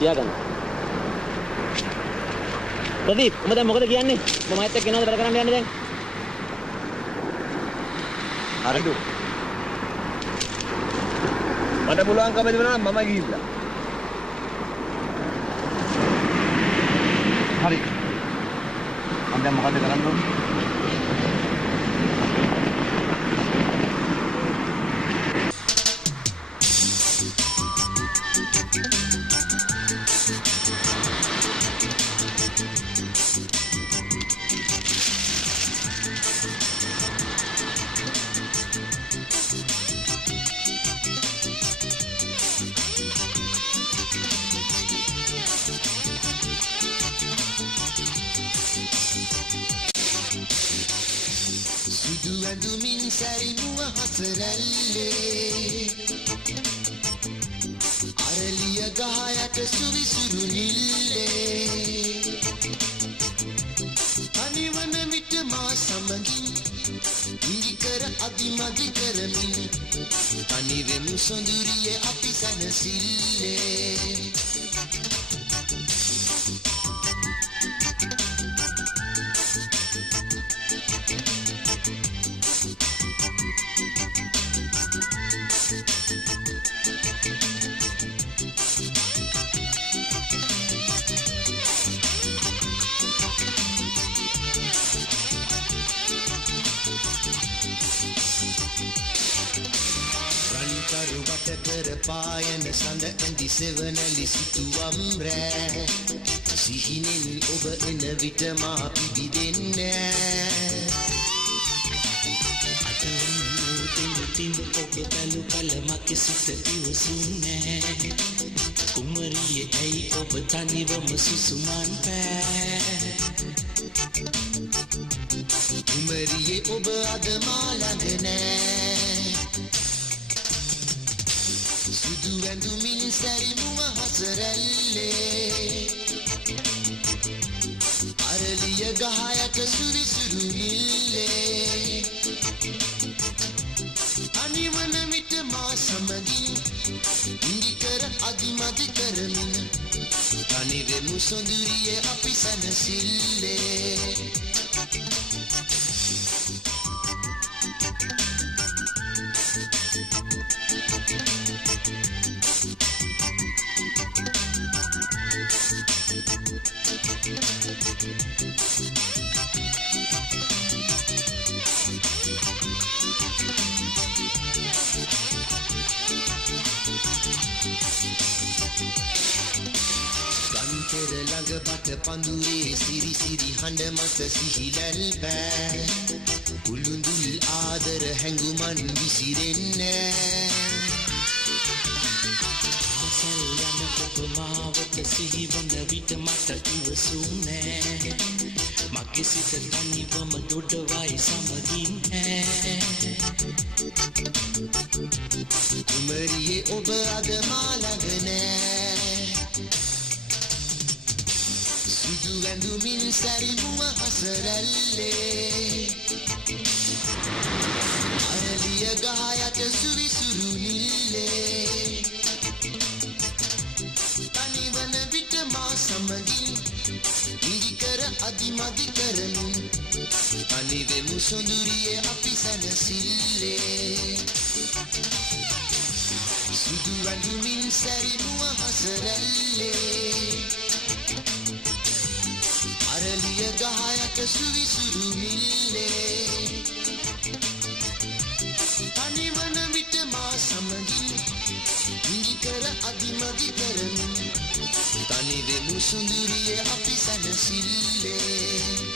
තියාගන්න. ප්‍රදීප් උඹ දැන් මොකද කියන්නේ? මම මයිත් එක්ක එනවද වැඩ කරන්න යන්නේ දැන්? හරිද? මට පුළුවන්කම තිබුණා නම් මම ගිහිල්ලා. හරි. මම දැන් මොකද කරන්න ඕනේ? පායන සඳ ඇඳි සෙවනලි සිතුවම් රෑ සිහිනෙන් ඔබ එන විට මා පිබිදෙන්නේ අතවන්නු තින් ඔබ බැලු කල මගේ සිත ඉවසුන්නේ කුමරියේ ඇයි ඔබ තනිවම සුසුමන් පෑ කුමරියේ ඔබ අද මා ළඟ නෑ සුදු ඇඳුමින් සැරිමුව හසරැල්ලේ අරලිය ගහයට සුරිසුරු නිල්ලේ අනිවන විට මා සමගින් ඉංගිකර අදිමදි කරමින් තනිවෙමු සොඳුරියේ අපි සැනසිල්ලේ පඳුරේ සිරි සිරි හඬ මත සිහිලල් බෑ උළුඳුල් ආදර හැඟුමන් විසිරෙන්නේ ආසල් යන ඔබමාවත සිහිවන විට මට ඉවසුන්නේ මගේ සිත තනිවම දොඩවයි සමගින් කුමරියේ ඔබ අද මා ළඟ නෑ සුදු ඇඳුමින් සැරිමුව හසරැල්ලේ අරලිය ගහයට සුවිසුරු නිල්ලේ තනිවන විට මා සමගින් ඉංගිකර අදිමදි කරමින් තනිවෙමු සොඳුරියේ අපි සැනසිල්ලේ සුදු ඇඳුමින් සැරිමුව හසරැල්ලේ අරලිය ගහයට සුවිසුරු නිල්ලේ තනිවන විට මා සමගින් ඉංගිකර අදිමදි කරමින් තනිවෙමු සොඳුරියේ අපි සැනසිල්ලේ